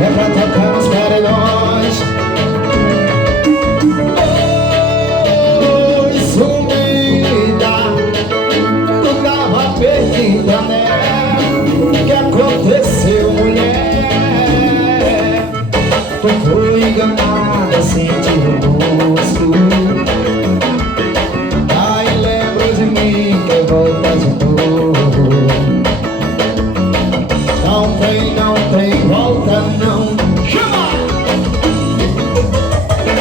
é pra tocar nos paredões. Oi, sumida, tu tava perdida, né? O que aconteceu, mulher? Tu foi enganada, sentiu o gosto. Aí lembro de mim, quer voltar de novo. Não tem volta não. Chama!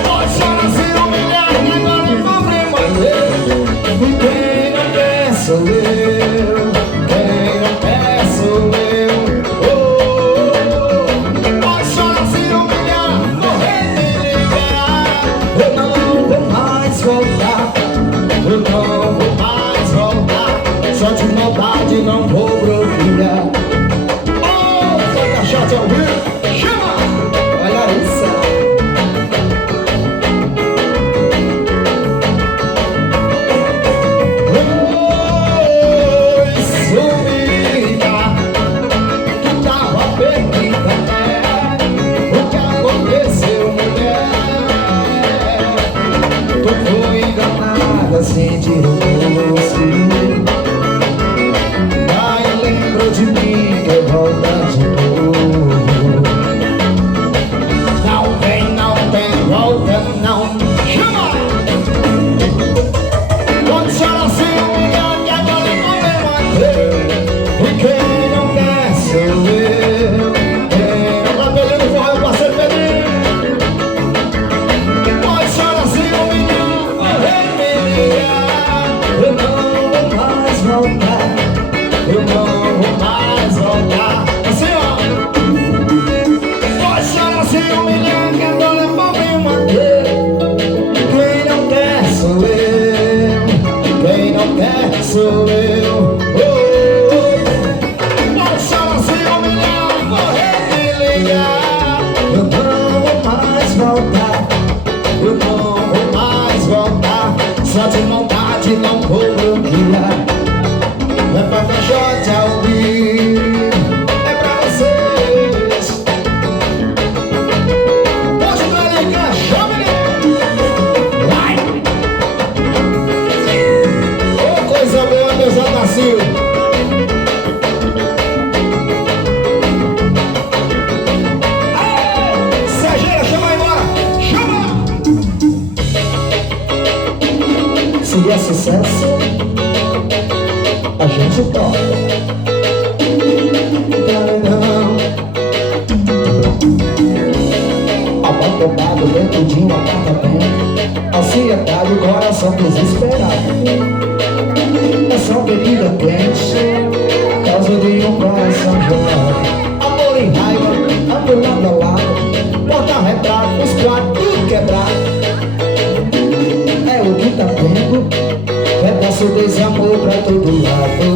Pode chorar se humilhar, que agora eu vou me manter. E quem não quer sou eu. Quem não quer sou eu. Oh, pode chorar se humilhar, morrer de ligar. Eu não vou mais voltar. Eu não vou mais voltar. Só de maldade não vou procurar. Pancaxote ao vivo, chama! Olha isso! Oi, sumida, tu tava perdida, né? O que aconteceu, mulher? Tu foi enganada, sentiu o gosto. Ai, lembro de mim, quer voltar de novo. Volta não, chama! Pode chorar sem humilhar, que agora eu vou me manter. E quem não quer sou eu. Quem não tá perdendo forró, eu passei perdendo. Pode chorar sem humilhar, morrer me ligar. Eu não vou mais voltar. Eu não vou mais voltar. Assim, ó. Pode chorar sem humilhar, que agora eu vou me manter. Quem não quer sou eu. Quem não quer sou eu. Oh, oh. Pode chorar sem humilhar, morrer de ligar. Eu não vou mais voltar. Eu não vou mais voltar. Só de maldade não vou bloquear. É Pancaxote ao vivo, é pra vocês. Hoje não é ligar, chama ele. Vai! Ô, coisa boa, meu Zé Macio. Serginho, chama aí embora. Chama! Se é sucesso, a gente toca. Paredão abandonado dentro de um apartamento. Ansiedade, o coração desesperado. É só bebida quente, causa de um coração gelado. Amor e raiva, ando lado a lado. Porta-retrato, os quatro tudo quebrado. É o que tá tendo, pedaço desse amor pra todo lado.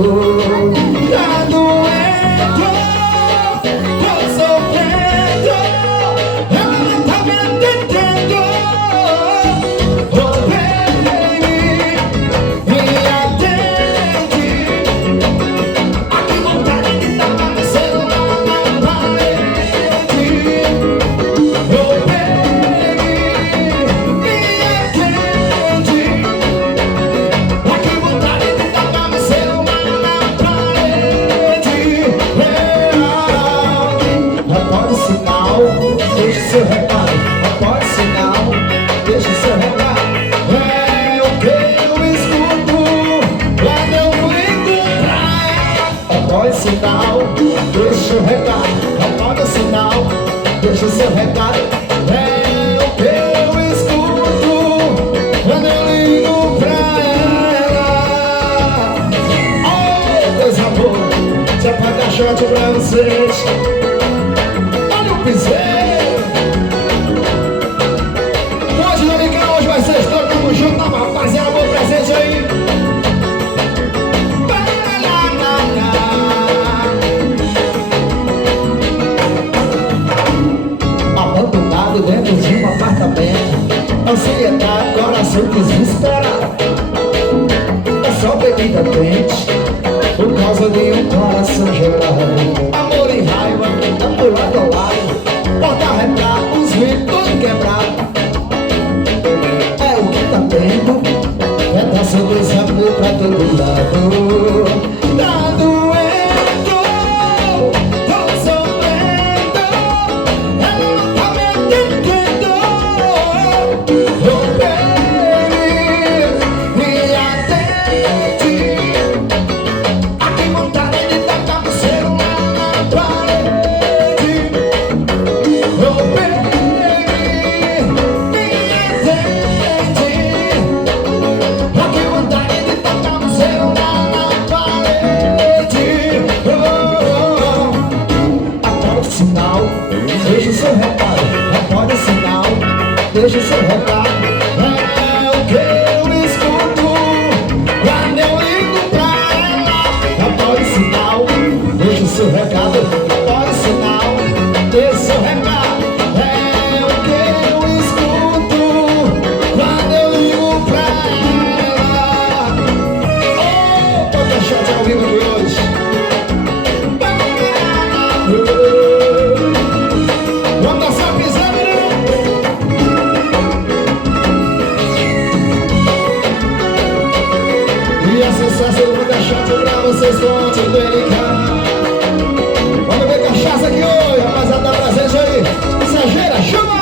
Tá doendo, tô sofrendo, ela não tá me entendendo. Oh baby, me atende. Aqui vontade de tacar meu celular na parede. Oh baby, me atende. Aqui vontade de tacar meu celular na parede. Apoie o sinal, deixe seu recado. Apoie o sinal, deixe seu recado. É o que eu escuto quando eu ligo pra ela. Apoie o sinal, deixe o recado. Apoie o sinal, deixe seu recado. É o que eu escuto quando eu ligo pra ela. Oh, coisa boa, se é Pancaxote pra vocês. Olha o piseiro. Hoje não ligar, hoje vai ser história. Tamo junto, tá, rapaziada, bom presente aí. Abandonado dentro de um apartamento. Ansiedade, coração desesperado. É só bebida quente, por causa de um coração gelado. Amor e raiva, ando lado a lado. deixa o seu recado. É o que eu escuto quando eu ligo pra ela. Após o sinal, deixa o seu recado. Após o sinal, deixa o seu recado. É o que eu escuto quando eu ligo pra ela. Oh, Pancaxote ao vivo de hoje. Vamos dançar pisando, né? E a sucesso do Pancaxote pra vocês com te brincar. Vamos ver cachaça aqui hoje, rapaziada, dá presente aí. Exagera, chama!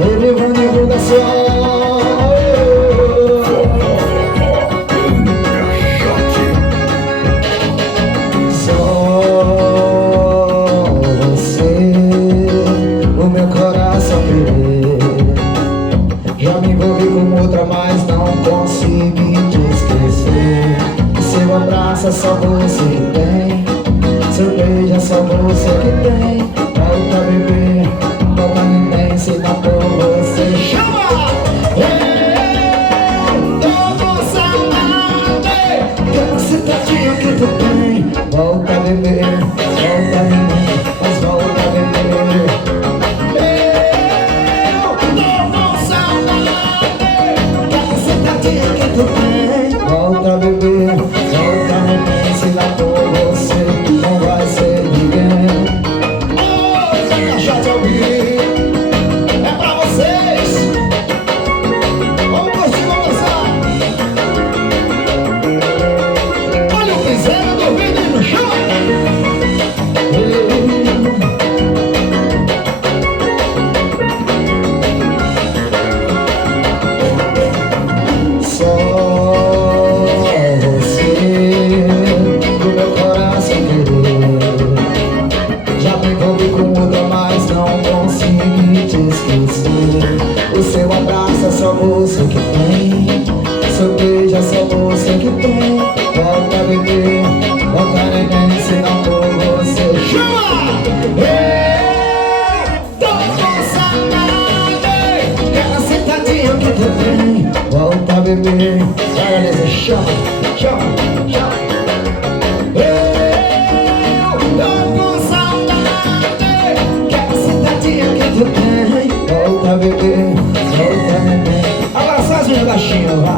Ele vai divulgação. Mas não consegui te esquecer. Seu abraço é só você que tem. Seu beijo é só você que tem. Volta bebê, volta ninguém se dá por você. Chama! Eu tô com saudade desse tadinho que tu tem. Volta bebê, volta ninguém, mas volta bebê. Volta bebê, volta ninguém, se dá por você, não vai ser ninguém. Oh, Pancaxote ao vivo, é pra vocês. Vamos curtir, vamos dançar. Olha o piseiro do vídeo no chão. O seu abraço é só você que tem. Seu beijo é só você que tem. Volta bebê, volta ninguém se não for você. Chama! Eu tô com saudade daquela sentadinha que tu tem. Volta bebê, vai Lisa, chama, chama, chama. Eu tô com saudade daquela sentadinha que tu tem. Volta bebê, volta bebê. Abraça as minhas baixinhas, vá.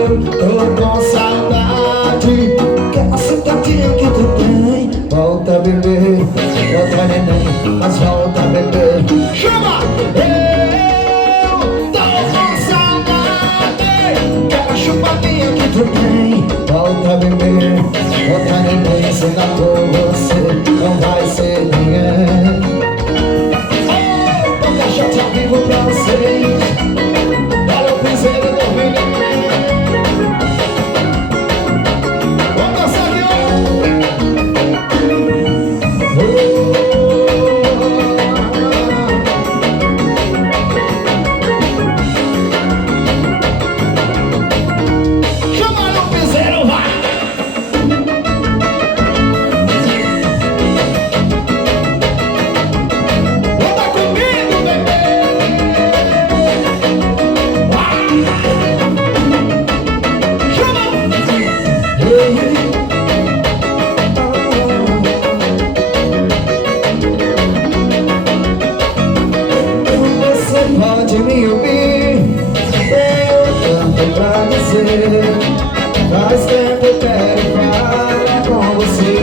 Eu tô com saudade daquela sentadinha que tu tem. Volta bebê, volta neném, mas volta bebê. Chama! Eu tô com saudade daquela chupadinha que tu tem. Volta bebê, volta neném, se não for você, não vai ser ninguém. Pancaxote ao vivo pra vocês. Olha o piseiro do vídeo. Vamos dançar aqui, ó. Chama o piseiro, vai! Pode me ouvir, tenho tanto pra dizer. Faz tempo eu quero falar com você.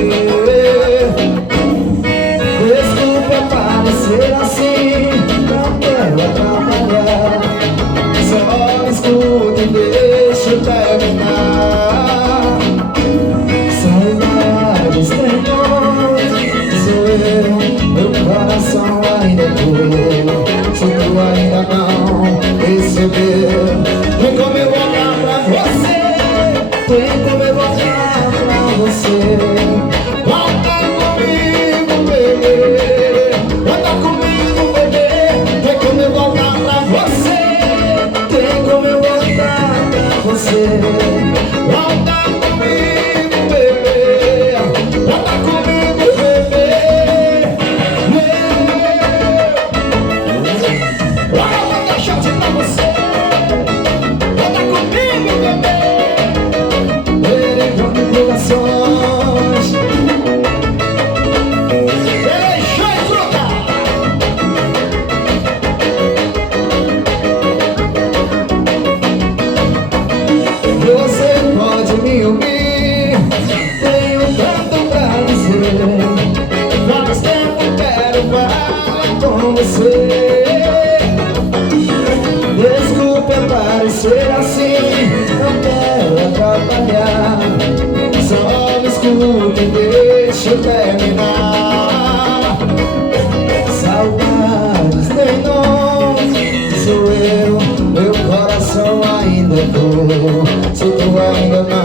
Desculpa parecer assim, não quero atrapalhar. Só escuta e deixa eu terminar. Saudades tem sou eu, meu coração ainda é teu. Se tu ainda não percebeu, tem como eu voltar pra você. Tem como eu voltar pra você. Volta comigo, bebê. Volta comigo, bebê. Tem como eu voltar pra você. Tem como eu voltar pra você. Volta comigo, bebê. Volta comigo, bebê. interrogações. Deixa eu trocar. Você pode me ouvir, tenho tanto pra dizer. Faz tempo quero falar com você. Desculpe parecer assim, não quero atrapalhar. Só me escute e deixa eu terminar. Saudades tem nome, sou eu, meu coração ainda é teu. Se tu ainda não